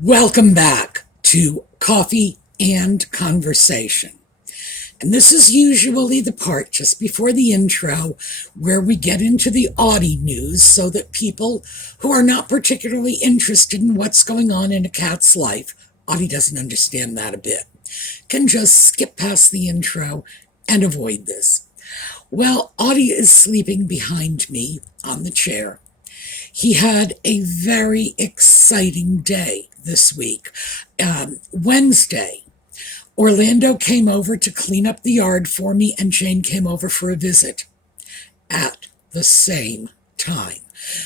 Welcome back to Coffee and Conversation. And this is usually the part just before the intro where we get into the Audie news so that people who are not particularly interested in what's going on in a cat's life, Audie doesn't understand that a bit, can just skip past the intro and avoid this. Well, Audie is sleeping behind me on the chair. He had a very exciting day this week. Wednesday, Orlando came over to clean up the yard for me, and Jane came over for a visit at the same time.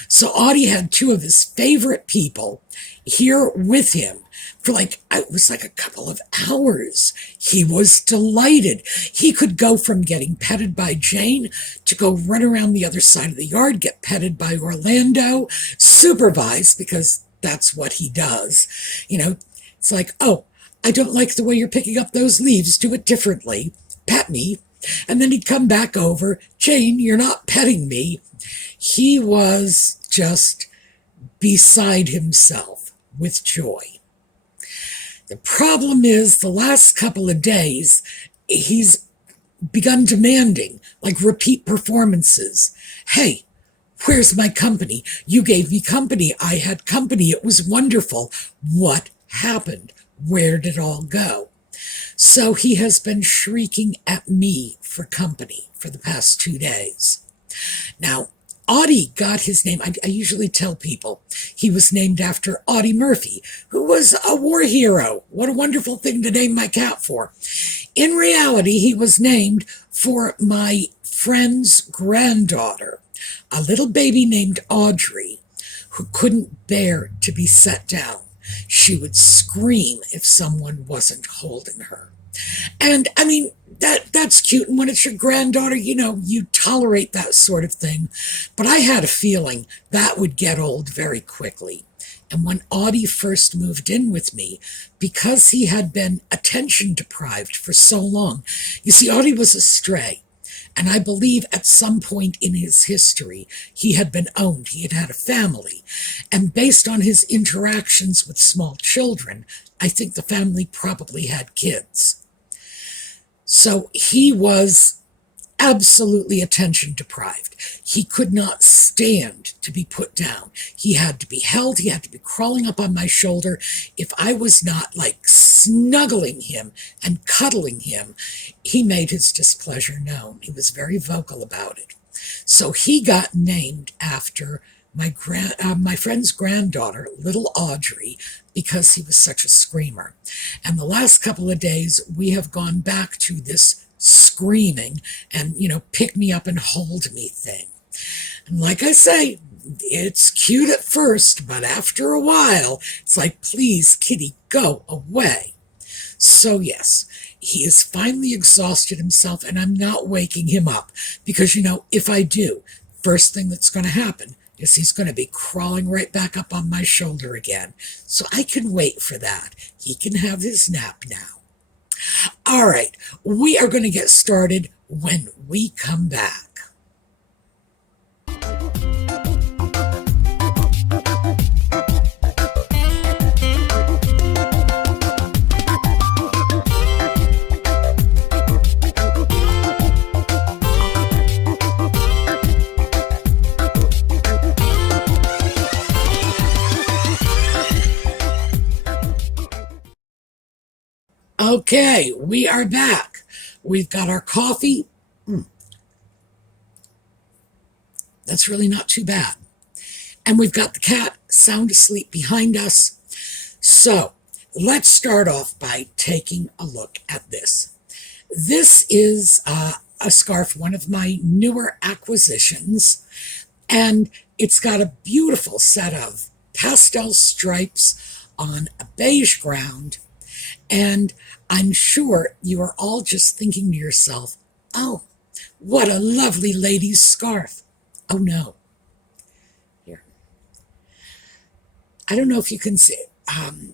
So Audie had two of his favorite people here with him for it was like a couple of hours. He was delighted. He could go from getting petted by Jane to go run around the other side of the yard, get petted by Orlando, supervised, because that's what he does. It's like, oh, I don't like the way you're picking up those leaves. Do it differently. Pet me. And then he'd come back over. Jane, you're not petting me. He was just beside himself with joy. The problem is the last couple of days, he's begun demanding, repeat performances. Hey, where's my company? You gave me company. I had company. It was wonderful. What happened? Where did it all go? So he has been shrieking at me for company for the past 2 days. Now, Audie got his name. I usually tell people he was named after Audie Murphy, who was a war hero. What a wonderful thing to name my cat for. In reality, he was named for my friend's granddaughter, a little baby named Audrey, who couldn't bear to be set down. She would scream if someone wasn't holding her. And I mean, that's cute. And when it's your granddaughter, you tolerate that sort of thing. But I had a feeling that would get old very quickly. And when Audie first moved in with me, because he had been attention deprived for so long, you see, Audie was a stray. And I believe at some point in his history, he had been owned. He had had a family. And based on his interactions with small children, I think the family probably had kids. So he was absolutely attention deprived. He could not stand to be put down. He had to be held. He had to be crawling up on my shoulder. If I was not snuggling him and cuddling him, he made his displeasure known. He was very vocal about it. So he got named after my friend's granddaughter, little Audrey, because he was such a screamer. And the last couple of days, we have gone back to this screaming and, pick me up and hold me thing. And like I say, it's cute at first, but after a while, it's like, please, kitty, go away. So yes, he has finally exhausted himself, and I'm not waking him up because, if I do, first thing that's going to happen is he's going to be crawling right back up on my shoulder again. So I can wait for that. He can have his nap now. All right, we are going to get started when we come back. Okay, we are back. We've got our coffee. That's really not too bad. And we've got the cat sound asleep behind us. So let's start off by taking a look at this. This is a scarf, one of my newer acquisitions, and it's got a beautiful set of pastel stripes on a beige ground. And I'm sure you are all just thinking to yourself, oh, what a lovely lady's scarf. Oh, no. Here. I don't know if you can see it.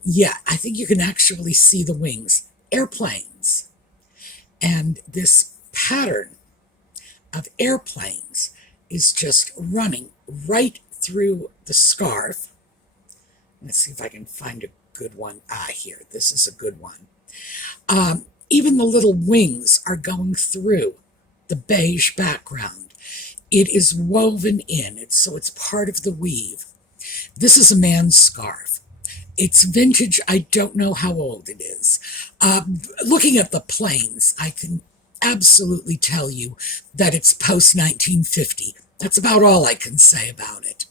Yeah, I think you can actually see the wings. Airplanes. And this pattern of airplanes is just running right through the scarf. Let's see if I can find a good one. Here, this is a good one. Even the little wings are going through the beige background. It is woven in, so it's part of the weave. This is a man's scarf. It's vintage. I don't know how old it is. Looking at the plains, I can absolutely tell you that it's post-1950. That's about all I can say about it.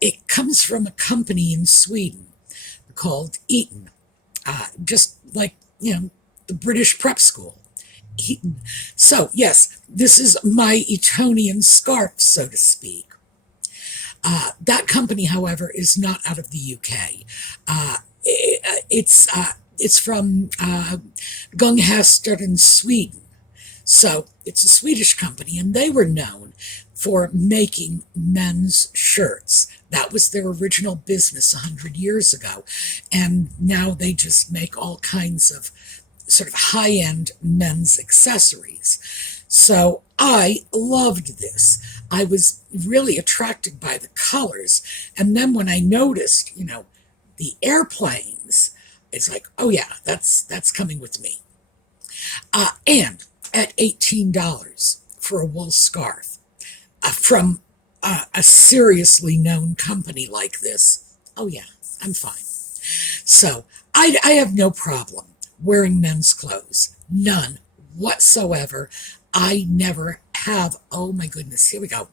It comes from a company in Sweden called Eton, just like, the British prep school. Eton. So, yes, this is my Etonian scarf, so to speak. That company, however, is not out of the UK. It's from Gunghester in Sweden. So it's a Swedish company, and they were known for making men's shirts. That was their original business 100 years ago. And now they just make all kinds of sort of high-end men's accessories. So I loved this. I was really attracted by the colors. And then when I noticed, the airplanes, it's like, oh yeah, that's coming with me. And at $18 for a wool scarf from a seriously known company like this, oh yeah, I'm fine. So I have no problem wearing men's clothes. None whatsoever. I never have. Oh my goodness, here we go.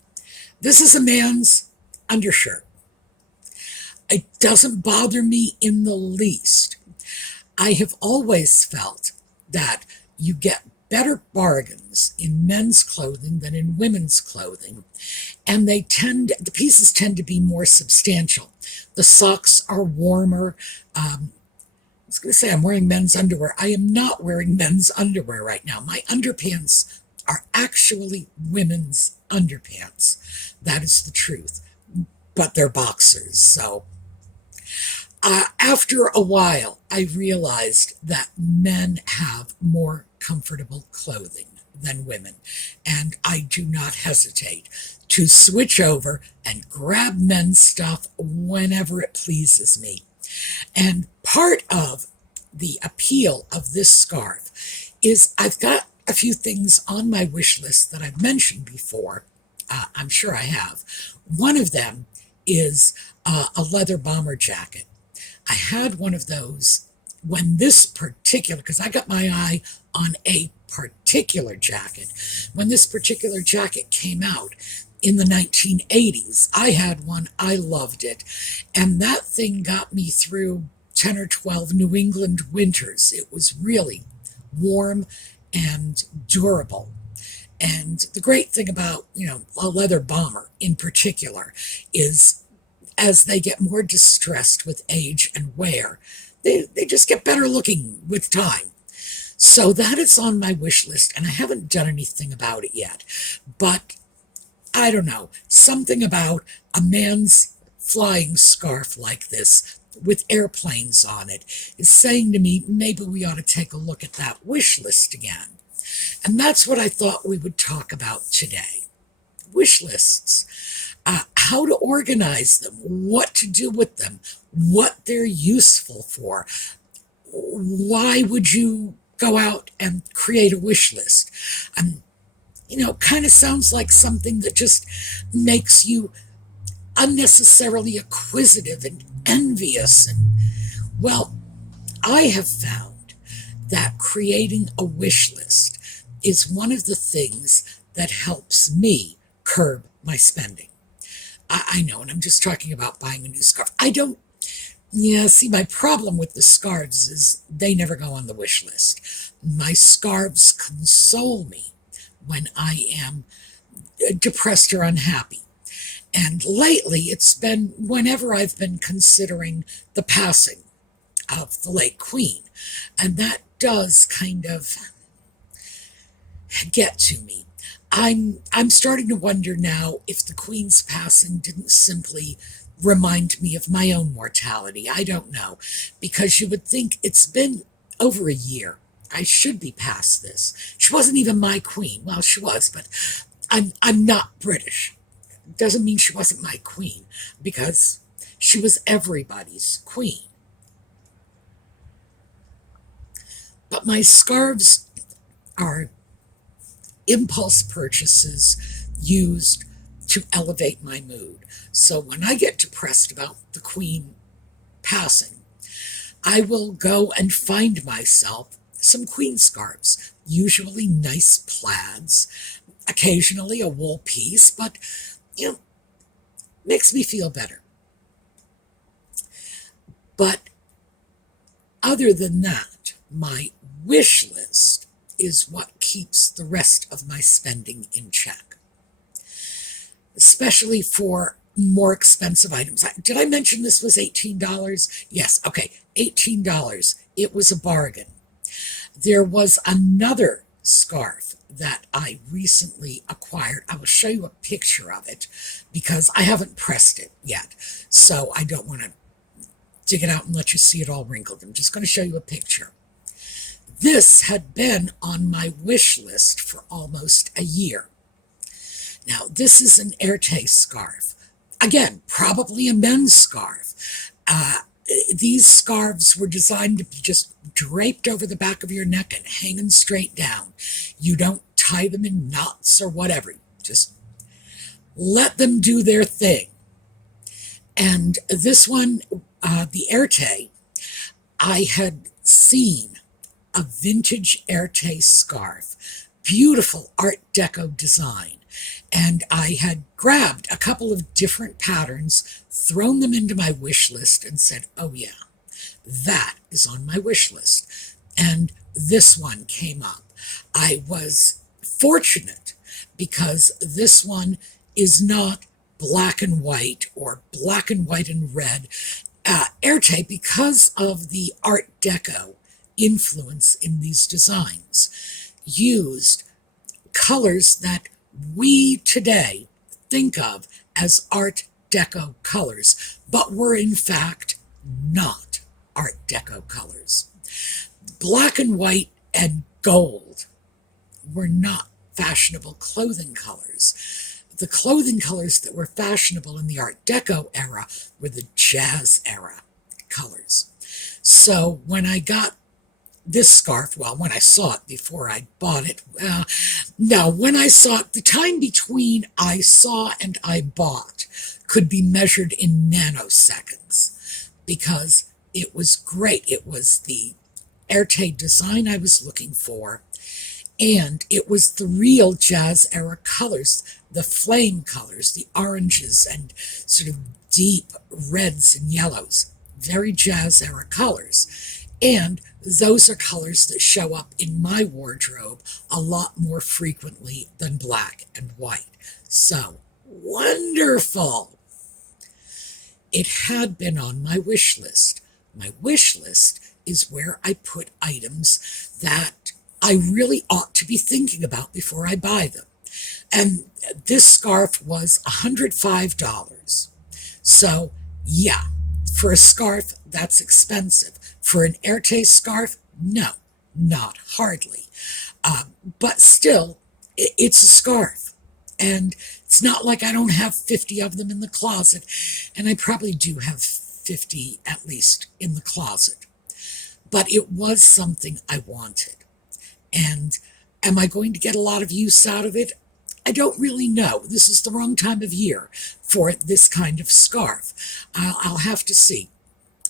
This is a man's undershirt. It doesn't bother me in the least. I have always felt that you get better bargains in men's clothing than in women's clothing, and the pieces tend to be more substantial. The socks are warmer. I was going to say I'm wearing men's underwear. I am not wearing men's underwear right now. My underpants are actually women's underpants. That is the truth. But they're boxers. So after a while, I realized that men have more comfortable clothing than women. And I do not hesitate to switch over and grab men's stuff whenever it pleases me. And part of the appeal of this scarf is I've got a few things on my wish list that I've mentioned before. I'm sure I have. One of them is a leather bomber jacket. I had one of those when this particular, because I got my eye on a particular jacket. When this particular jacket came out in the 1980s, I had one, I loved it. And that thing got me through 10 or 12 New England winters. It was really warm and durable. And the great thing about, a leather bomber in particular is as they get more distressed with age and wear, they just get better looking with time. So that is on my wish list, and I haven't done anything about it yet. But I don't know, something about a man's flying scarf like this with airplanes on it is saying to me, maybe we ought to take a look at that wish list again. And that's what I thought we would talk about today. Wish lists. How to organize them, what to do with them, what they're useful for. Why would you go out and create a wish list? Kind of sounds like something that just makes you unnecessarily acquisitive and envious. And, well, I have found that creating a wish list is one of the things that helps me curb my spending. I know, and I'm just talking about buying a new scarf. See, my problem with the scarves is they never go on the wish list. My scarves console me when I am depressed or unhappy. And lately, it's been whenever I've been considering the passing of the late Queen. And that does kind of get to me. I'm starting to wonder now if the Queen's passing didn't simply remind me of my own mortality. I don't know, because you would think it's been over a year. I should be past this. She wasn't even my queen. Well, she was, but I'm not British. Doesn't mean she wasn't my queen, because she was everybody's queen. But my scarves are impulse purchases used to elevate my mood. So when I get depressed about the Queen passing, I will go and find myself some Queen scarves, usually nice plaids, occasionally a wool piece, but, makes me feel better. But other than that, my wish list is what keeps the rest of my spending in check, especially for more expensive items. Did I mention this was $18? Yes, okay, $18. It was a bargain. There was another scarf that I recently acquired. I will show you a picture of it because I haven't pressed it yet, so I don't want to dig it out and let you see it all wrinkled. I'm just going to show you a picture. This had been on my wish list for almost a year. Now, this is an Airtaste scarf. Again, probably a men's scarf. These scarves were designed to be just draped over the back of your neck and hanging straight down. You don't tie them in knots or whatever. Just let them do their thing. And this one, the Airtaste, I had seen a vintage Airtaste scarf, beautiful Art Deco design. And I had grabbed a couple of different patterns, thrown them into my wish list, and said, oh yeah, that is on my wish list. And this one came up. I was fortunate because this one is not black and white or black and white and red. Airtaste, because of the Art Deco influence in these designs, used colors that we today think of as Art Deco colors, but were in fact not Art Deco colors. Black and white and gold were not fashionable clothing colors. The clothing colors that were fashionable in the Art Deco era were the Jazz era colors. So when I got this scarf, well, when I saw it before I bought it, no, when I saw it, the time between I saw and I bought could be measured in nanoseconds because it was great. It was the Airtaste design I was looking for, and it was the real Jazz era colors, the flame colors, the oranges and sort of deep reds and yellows, very Jazz era colors. And those are colors that show up in my wardrobe a lot more frequently than black and white. So, wonderful! It had been on my wish list. My wish list is where I put items that I really ought to be thinking about before I buy them. And this scarf was $105. So, yeah, for a scarf, that's expensive. For an Airtaste scarf, no, not hardly. But still, it's a scarf. And it's not like I don't have 50 of them in the closet. And I probably do have 50 at least in the closet. But it was something I wanted. And am I going to get a lot of use out of it? I don't really know. This is the wrong time of year for this kind of scarf. I'll have to see.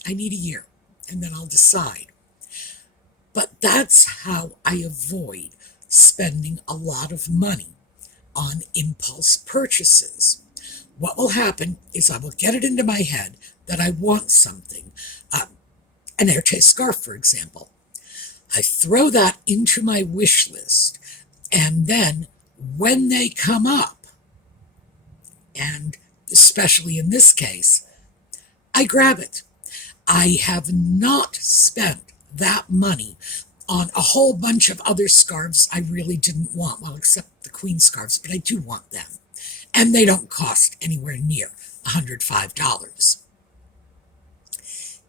I need a year, and then I'll decide. But that's how I avoid spending a lot of money on impulse purchases. What will happen is I will get it into my head that I want something, an Airtaste scarf, for example. I throw that into my wish list, and then when they come up, and especially in this case, I grab it. I have not spent that money on a whole bunch of other scarves I really didn't want, well, except the Queen scarves, but I do want them. And they don't cost anywhere near $105.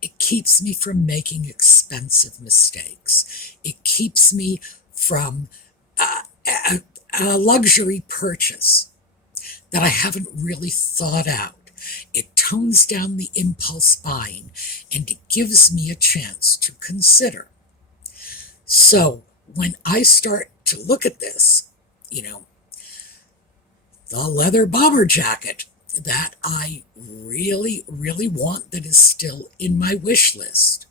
It keeps me from making expensive mistakes. It keeps me from a luxury purchase that I haven't really thought out. It tones down the impulse buying, and it gives me a chance to consider. So when I start to look at this, you know, the leather bomber jacket that I really, really want that is still in my wish list,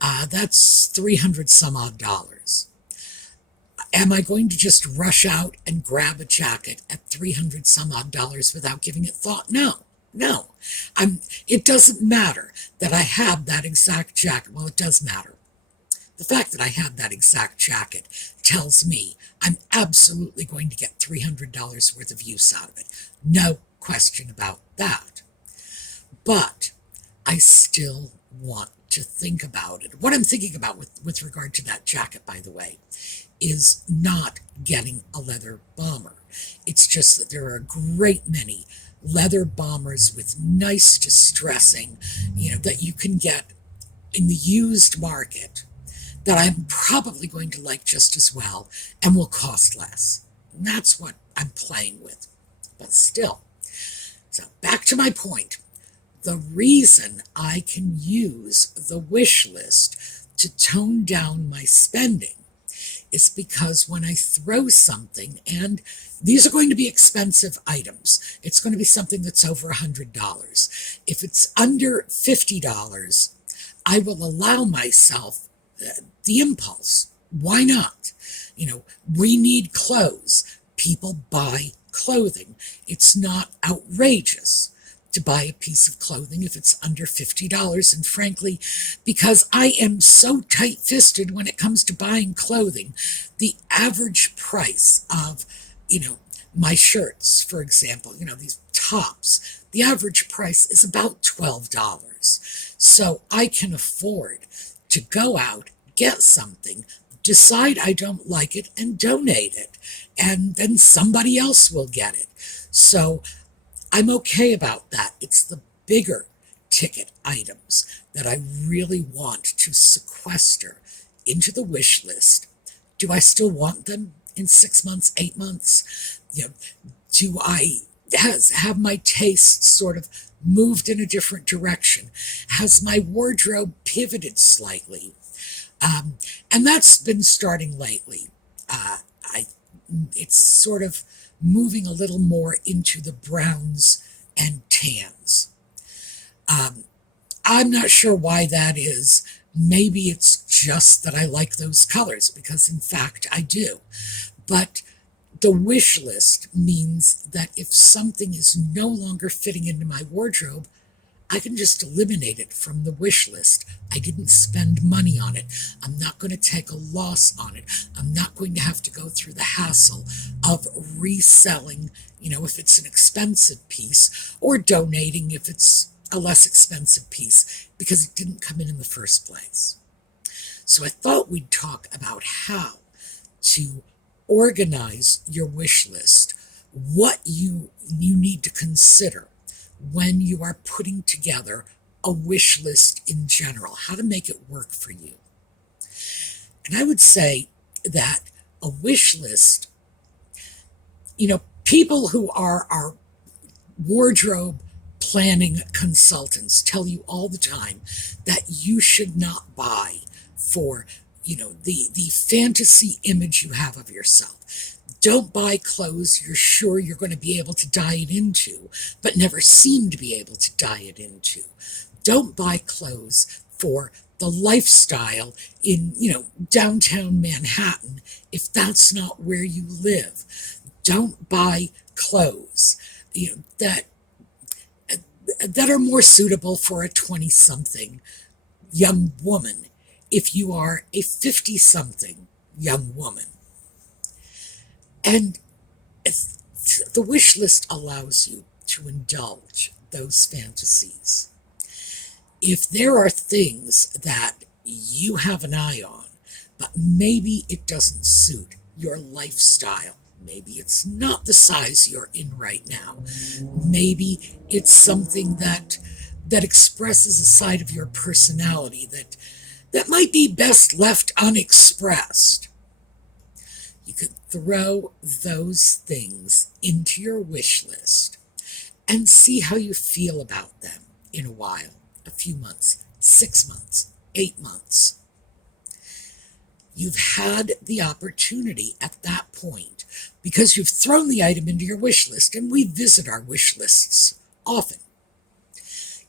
that's 300 some odd dollars. Am I going to just rush out and grab a jacket at 300 some odd dollars without giving it thought? No, no. It doesn't matter that I have that exact jacket. Well, it does matter. The fact that I have that exact jacket tells me I'm absolutely going to get $300 worth of use out of it. No question about that. But I still want to think about it. What I'm thinking about with regard to that jacket, by the way, is not getting a leather bomber. It's just that there are a great many leather bombers with nice distressing, that you can get in the used market that I'm probably going to like just as well and will cost less. And that's what I'm playing with. But still, so back to my point. The reason I can use the wish list to tone down my spending is because when I throw something, and these are going to be expensive items, it's going to be something that's over $100. If it's under $50, I will allow myself the impulse. Why not? We need clothes. People buy clothing. It's not outrageous to buy a piece of clothing if it's under $50. And frankly, because I am so tight-fisted when it comes to buying clothing, the average price of, my shirts, for example, these tops, the average price is about $12. So I can afford to go out, get something, decide I don't like it, and donate it. And then somebody else will get it. So I'm okay about that. It's the bigger ticket items that I really want to sequester into the wish list. Do I still want them in 6 months, 8 months? Do I have my taste sort of moved in a different direction? Has my wardrobe pivoted slightly? And that's been starting lately. It's sort of moving a little more into the browns and tans. I'm not sure why that is. Maybe it's just that I like those colors, because in fact I do. But the wish list means that if something is no longer fitting into my wardrobe, I can just eliminate it from the wish list. I didn't spend money on it. I'm not going to take a loss on it. I'm not going to have to go through the hassle of reselling, if it's an expensive piece, or donating if it's a less expensive piece, because it didn't come in the first place. So I thought we'd talk about how to organize your wish list, what you need to consider when you are putting together a wish list in general, how to make it work for you. And I would say that a wish list, people who are our wardrobe planning consultants tell you all the time that you should not buy for, the fantasy image you have of yourself. Don't buy clothes you're sure you're going to be able to diet into, but never seem to be able to diet into. Don't buy clothes for the lifestyle in, downtown Manhattan if that's not where you live. Don't buy clothes, that are more suitable for a 20-something young woman if you are a 50-something young woman. And the wish list allows you to indulge those fantasies. If there are things that you have an eye on, but maybe it doesn't suit your lifestyle, maybe it's not the size you're in right now, maybe it's something that expresses a side of your personality that might be best left unexpressed, you could throw those things into your wish list and see how you feel about them in a while, a few months, 6 months, 8 months. You've had the opportunity at that point, because you've thrown the item into your wish list, and we visit our wish lists often.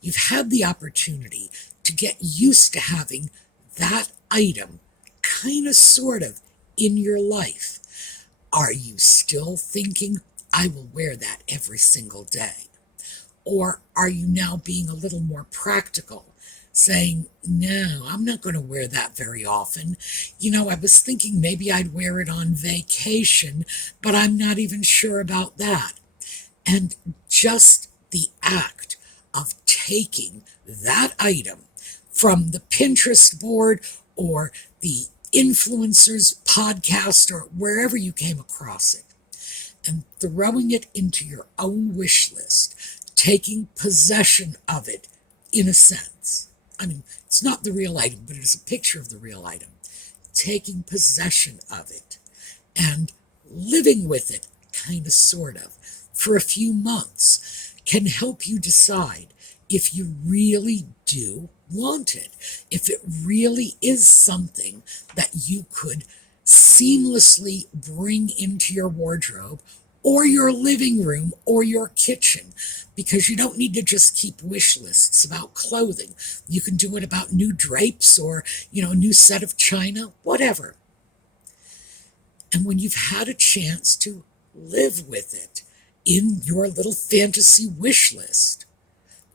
You've had the opportunity to get used to having that item kind of sort of in your life. Are you still thinking, I will wear that every single day? Or are you now being a little more practical, saying, no, I'm not going to wear that very often. I was thinking maybe I'd wear it on vacation, but I'm not even sure about that. And just the act of taking that item from the Pinterest board or the influencer's podcast or wherever you came across it, and throwing it into your own wish list, taking possession of it in a sense. I mean, it's not the real item, but it is a picture of the real item. Taking possession of it and living with it, kind of, sort of, for a few months can help you decide if you really do want it, if it really is something that you could seamlessly bring into your wardrobe or your living room or your kitchen, because you don't need to just keep wish lists about clothing. You can do it about new drapes or, a new set of china, whatever. And when you've had a chance to live with it in your little fantasy wish list,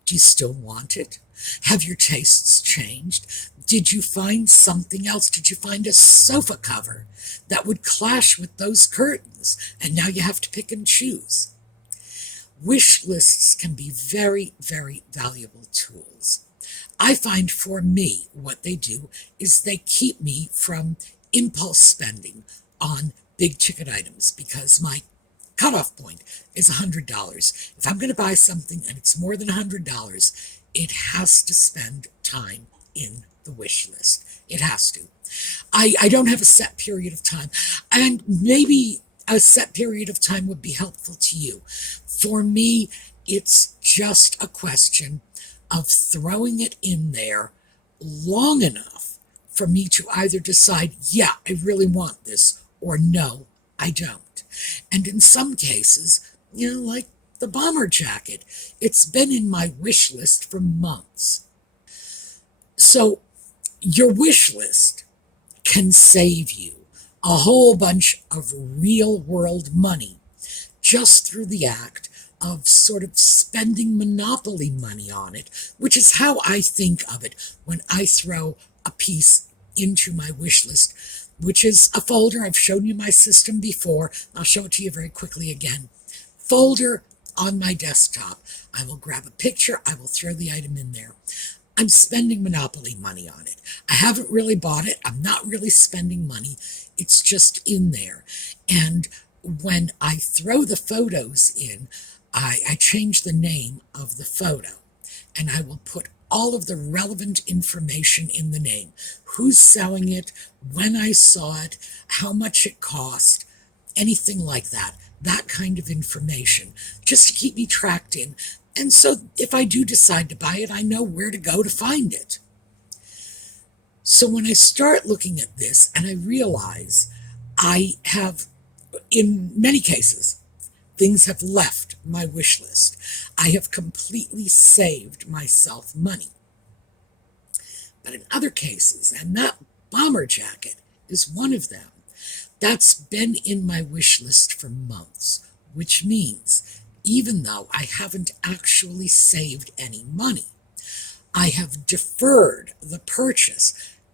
do you still want it? Have your tastes changed? Did you find something else? Did you find a sofa cover that would clash with those curtains? And now you have to pick and choose. Wish lists can be very, very valuable tools. I find for me, what they do is they keep me from impulse spending on big ticket items, because my cutoff point is $100. If I'm going to buy something and it's more than $100, it has to spend time in the wish list. It has to. I don't have a set period of time, and maybe a set period of time would be helpful to you. For me, it's just a question of throwing it in there long enough for me to either decide, yeah, I really want this, or no, I don't. And in some cases, like the bomber jacket, it's been in my wish list for months. So your wish list can save you a whole bunch of real world money just through the act of sort of spending monopoly money on it, which is how I think of it when I throw a piece into my wish list, which is a folder. I've shown you my system before. I'll show it to you very quickly again. Folder on my desktop. I will grab a picture. I will throw the item in there. I'm spending monopoly money on it. I haven't really bought it. I'm not really spending money. It's just in there. And when I throw the photos in, I change the name of the photo, and I will put all of the relevant information in the name. Who's selling it, when I saw it, how much it cost, anything like that. That kind of information, just to keep me tracked in. And so if I do decide to buy it, I know where to go to find it. So when I start looking at this and I realize I have, in many cases, things have left my wish list. I have completely saved myself money. But in other cases, and that bomber jacket is one of them, that's been in my wish list for months, which means even though I haven't actually saved any money, I have deferred the purchase,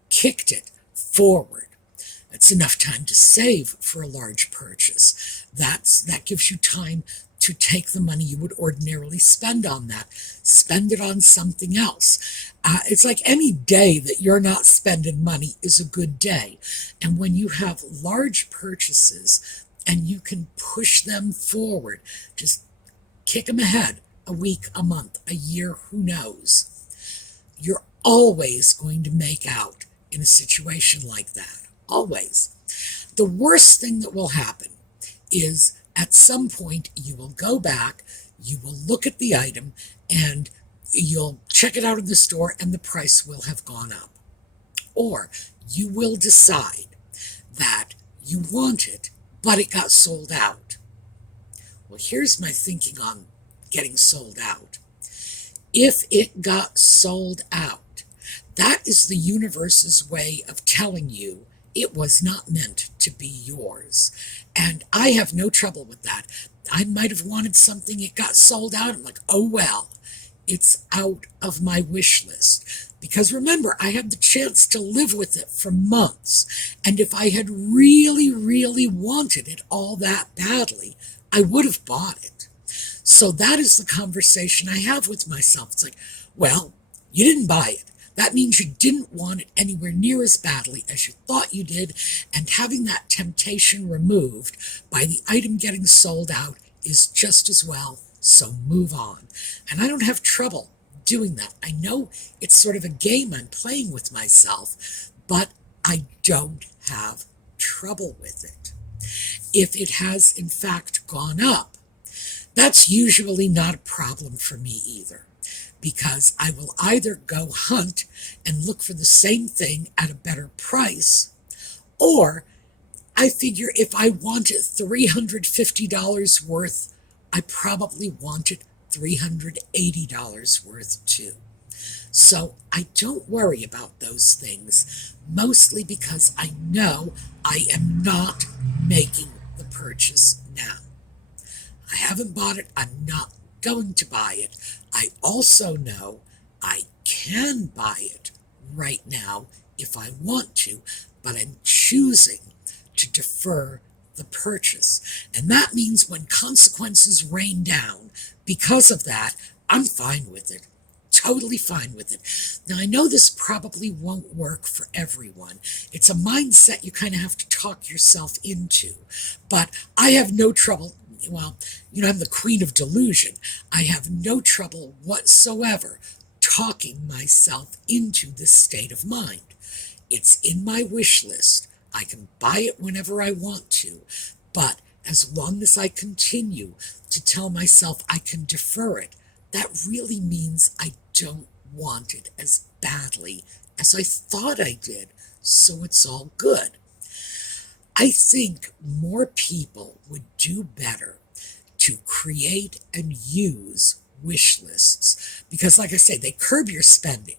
kicked it forward. That's enough time to save for a large purchase. That gives you time to take the money you would ordinarily spend on that, spend it on something else. It's like any day that you're not spending money is a good day. And when you have large purchases and you can push them forward, just kick them ahead a week, a month, a year, who knows, you're always going to make out in a situation like that. Always. The worst thing that will happen is at some point you will go back, you will look at the item, and you'll check it out in the store and the price will have gone up. Or you will decide that you wanted, but it got sold out. Well, here's my thinking on getting sold out. If it got sold out, that is the universe's way of telling you it was not meant to be yours. And I have no trouble with that. I might have wanted something, it got sold out. I'm like, oh well, it's out of my wish list. Because remember, I had the chance to live with it for months. And if I had really, really wanted it all that badly, I would have bought it. So that is the conversation I have with myself. It's like, well, you didn't buy it. That means you didn't want it anywhere near as badly as you thought you did, and having that temptation removed by the item getting sold out is just as well, so move on. And I don't have trouble doing that. I know it's sort of a game I'm playing with myself, but I don't have trouble with it. If it has in fact gone up, that's usually not a problem for me either, because I will either go hunt and look for the same thing at a better price, or I figure if I wanted $350 worth, I probably wanted $380 worth too. So I don't worry about those things, mostly because I know I am not making the purchase now. I haven't bought it, I'm not going to buy it. I also know I can buy it right now if I want to, but I'm choosing to defer the purchase. And that means when consequences rain down because of that, I'm fine with it. Totally fine with it. Now, I know this probably won't work for everyone. It's a mindset you kind of have to talk yourself into. But I have no trouble. Well, I'm the queen of delusion. I have no trouble whatsoever talking myself into this state of mind. It's in my wish list. I can buy it whenever I want to, but as long as I continue to tell myself I can defer it, that really means I don't want it as badly as I thought I did, so it's all good. I think more people would do better to create and use wish lists because, like I say, they curb your spending.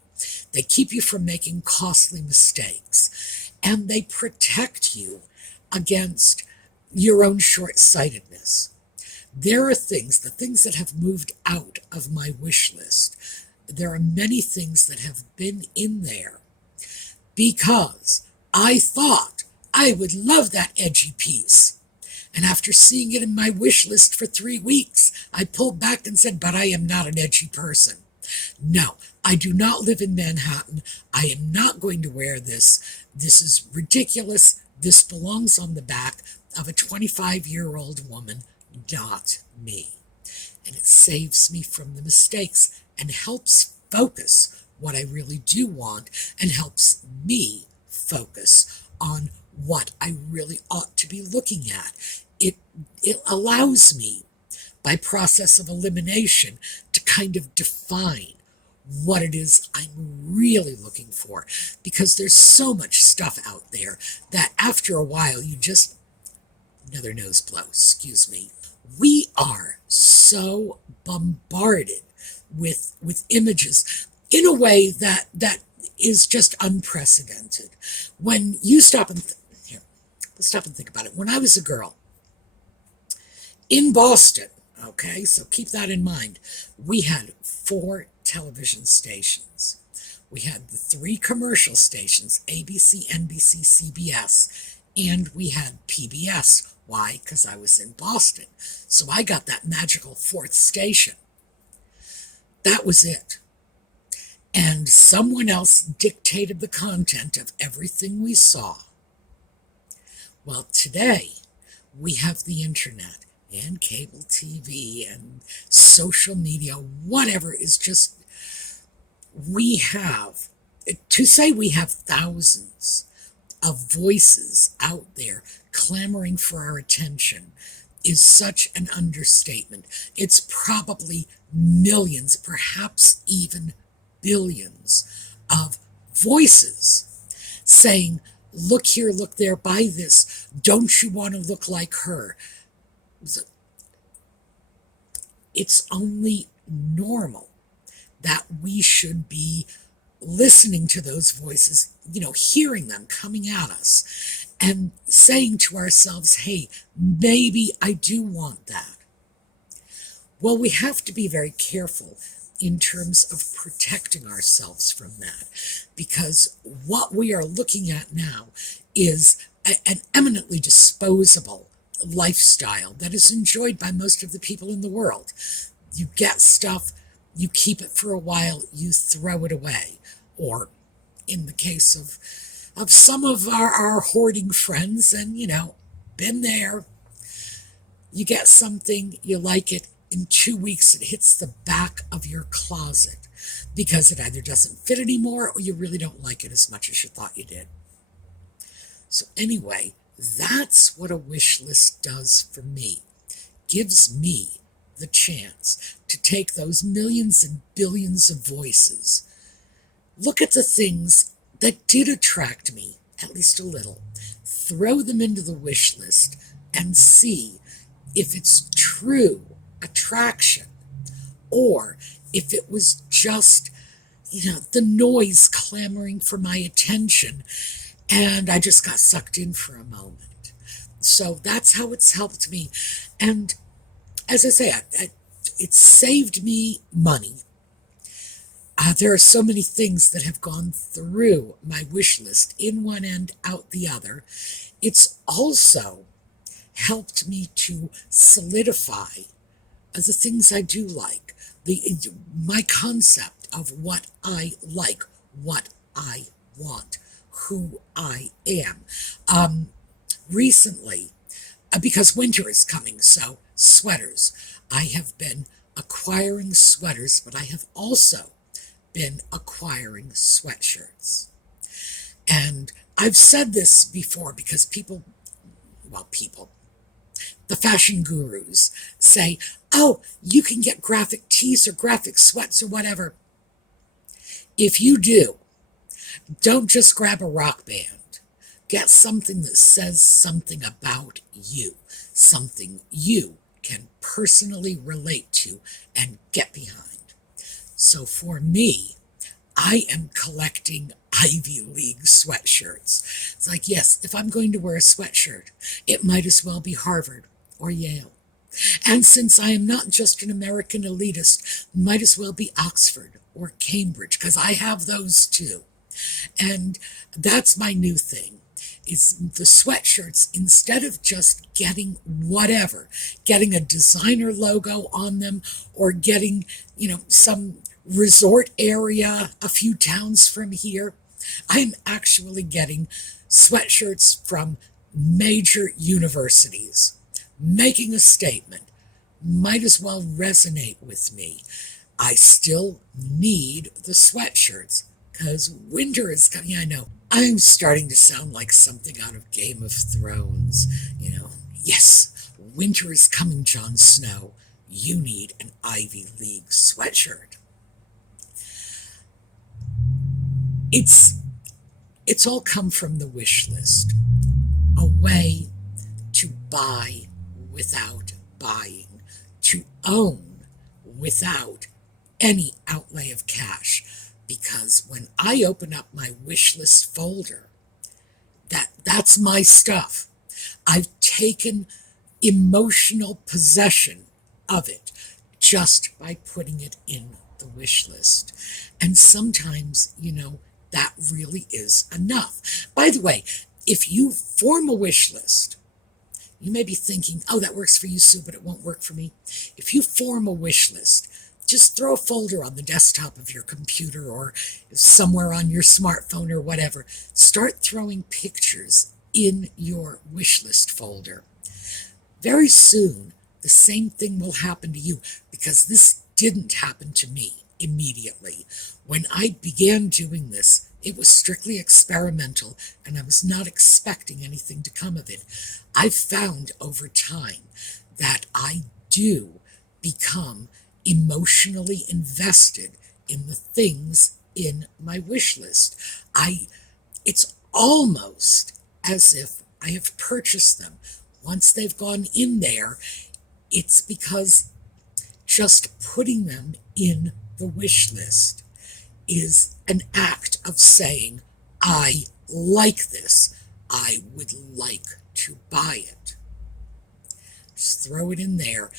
They keep you from making costly mistakes, and they protect you against your own short-sightedness. There are things, the things that have moved out of my wish list. There are many things that have been in there because I thought I would love that edgy piece. And after seeing it in my wish list for 3 weeks, I pulled back and said, but I am not an edgy person. No, I do not live in Manhattan. I am not going to wear this. This is ridiculous. This belongs on the back of a 25-year-old woman, not me. And it saves me from the mistakes and helps focus what I really do want and helps me focus on what I really ought to be looking at. It allows me, by process of elimination, to kind of define what it is I'm really looking for, because there's so much stuff out there that after a while you just, another nose blow, excuse me. We are so bombarded with images in a way that is just unprecedented. When you stop and let's stop and think about it. When I was a girl in Boston, okay, so keep that in mind, we had 4 television stations. We had the 3 commercial stations, ABC, NBC, CBS, and we had PBS. Why? Because I was in Boston. So I got that magical 4th station. That was it. And someone else dictated the content of everything we saw. Well, today we have the internet and cable TV and social media, whatever is just, we have, to say we have thousands of voices out there clamoring for our attention is such an understatement. It's probably millions, perhaps even billions of voices saying, look here, look there, buy this. Don't you want to look like her? It's only normal that we should be listening to those voices, hearing them coming at us and saying to ourselves, hey, maybe I do want that. Well, we have to be very careful in terms of protecting ourselves from that, because what we are looking at now is an eminently disposable lifestyle that is enjoyed by most of the people in the world. You get stuff, you keep it for a while, you throw it away. Or in the case of some of our hoarding friends, and been there, you get something, you like it, in 2 weeks it hits the back of your closet because it either doesn't fit anymore or you really don't like it as much as you thought you did. So anyway, that's what a wish list does for me. Gives me the chance to take those millions and billions of voices, look at the things that did attract me, at least a little, throw them into the wish list and see if it's true attraction or if it was just, the noise clamoring for my attention and I just got sucked in for a moment. So that's how it's helped me. And as I say, it saved me money. There are so many things that have gone through my wish list, in one end, out the other. It's also helped me to solidify the things I do like, my concept of what I like, what I want, who I am. Recently, because winter is coming, so sweaters. I have been acquiring sweaters, but I have also been acquiring sweatshirts. And I've said this before because people, the fashion gurus say, oh, you can get graphic tees or graphic sweats or whatever. If you do, don't just grab a rock band. Get something that says something about you, something you can personally relate to and get behind. So for me, I am collecting Ivy League sweatshirts. It's like, yes, if I'm going to wear a sweatshirt, it might as well be Harvard or Yale. And since I am not just an American elitist, might as well be Oxford or Cambridge, because I have those too. And that's my new thing, is the sweatshirts, instead of just getting whatever, getting a designer logo on them or getting, some resort area a few towns from here, I'm actually getting sweatshirts from major universities, making a statement. Might as well resonate with me. I still need the sweatshirts because winter is coming. I know I'm starting to sound like something out of Game of Thrones. Yes, winter is coming, Jon Snow. You need an Ivy League sweatshirt. It's all come from the wish list. A way to buy without buying, to own without any outlay of cash. Because when I open up my wish list folder, that's my stuff. I've taken emotional possession of it just by putting it in the wish list. And sometimes, that really is enough. By the way, if you form a wish list, you may be thinking, oh, that works for you, Sue, but it won't work for me. If you form a wish list, just throw a folder on the desktop of your computer or somewhere on your smartphone or whatever. Start throwing pictures in your wish list folder. Very soon, the same thing will happen to you, because this didn't happen to me immediately. When I began doing this, it was strictly experimental, and I was not expecting anything to come of it. I've found over time that I do become emotionally invested in the things in my wish list. It's almost as if I have purchased them. Once they've gone in there, it's because just putting them in the wish list is an act of saying, I like this. I would like to buy it. Just throw it in there.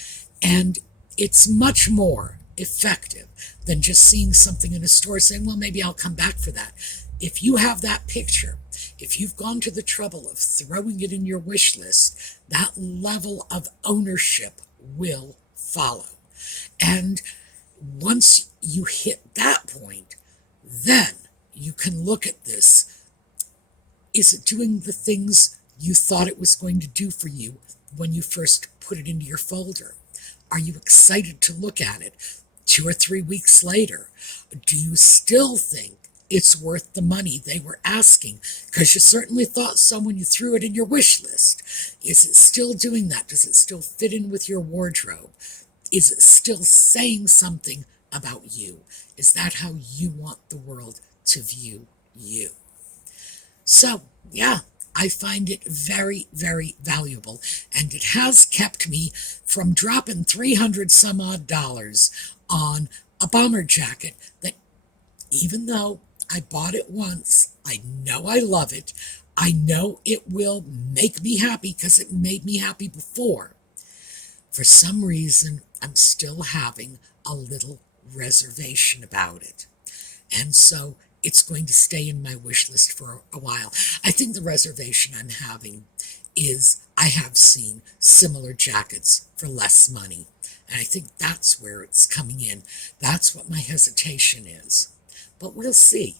And it's much more effective than just seeing something in a store saying, well, maybe I'll come back for that. If you have that picture, if you've gone to the trouble of throwing it in your wish list, that level of ownership will follow. And once you hit that point, then you can look at this. Is it doing the things you thought it was going to do for you when you first put it into your folder? Are you excited to look at it 2 or 3 weeks later? Do you still think it's worth the money they were asking? Because you certainly thought so when you threw it in your wish list. Is it still doing that? Does it still fit in with your wardrobe? Is it still saying something about you? Is that how you want the world to view you? So, yeah, I find it very, very valuable, and it has kept me from dropping $300 some odd on a bomber jacket that, even though I bought it once, I know I love it, I know it will make me happy because it made me happy before. For some reason, I'm still having a little reservation about it. And so it's going to stay in my wish list for a while. I think the reservation I'm having is I have seen similar jackets for less money. And I think that's where it's coming in. That's what my hesitation is. But we'll see.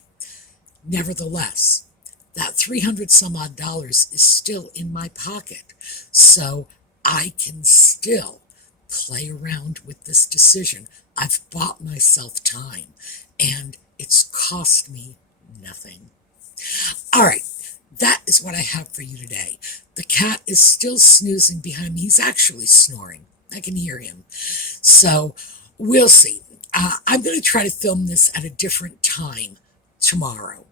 Nevertheless, that $300 some odd is still in my pocket. So I can still play around with this decision. I've bought myself time, and it's cost me nothing. All right, that is what I have for you today. The cat is still snoozing behind me. He's actually snoring. I can hear him. So we'll see. I'm going to try to film this at a different time tomorrow.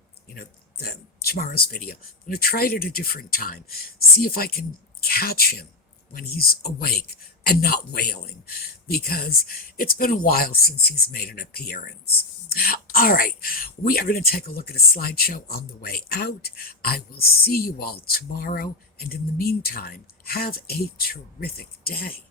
Tomorrow's video. I'm going to try it at a different time. See if I can catch him when he's awake and not wailing, because it's been a while since he's made an appearance. All right, we are going to take a look at a slideshow on the way out. I will see you all tomorrow, and in the meantime, have a terrific day.